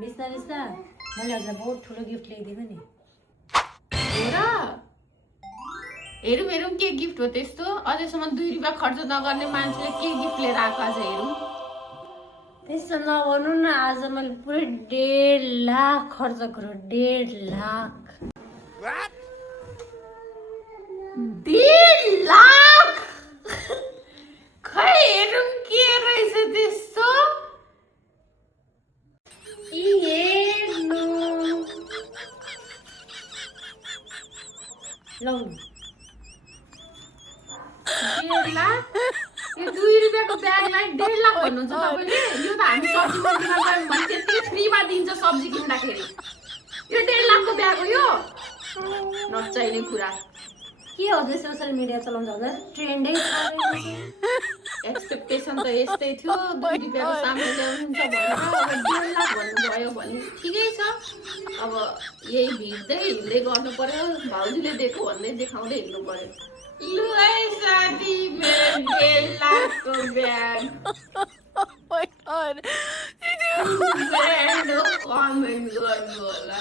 बिस्तार बिस्तार मैले हजुरलाई बहुत ठुलो गिफ्ट ल्याइदिएको नि हेरौँ हेरौँ के गिफ्ट हो त्यस्तो अझैसम्म 2 रुपियाँ खर्च नगर्ने मान्छेले के गिफ्ट लिएर आएको आज हेरौँ त्यस्तो नगर्नु न आज मैले पुरै 1.5 लाख खर्च गरेँ 1.5 लाख 1.5 लाख खै हेरौँ के रहेछ त्यस्तो हेर्नु लौ 1.5 लाख यो 2 रुपियाँको ब्यागलाई 1.5 लाख भन्नुहुन्छ तपाईँले यो त हामी सब्जी मन्डीमा गयौँ भने त्यति फ्रीमा दिन्छ सब्जी किन्दाखेरि यो 1.5 लाखको ब्याग हो यो नचाहिने कुरा के हो त्यो सोसियल मिडिया चलाउँछ हजुर ट्रेन्डै छ एक्सपेक्टेसन त यस्तै थियो 2 रुपियाँको सामान ल्याउनुहुन्छ भनेर अब 1.5 लाख भन्नुभयो भने ठिकै छ अब यही भिड्दै हिँड्दै गर्नु पर्यो भाउजूले दिएको भन्दै देखाउँदै हिँड्नु पर्यो लु है साथी मेरो 1.5 लाखको ब्याग ब्यान्ड कमेन्ट गर्नु होला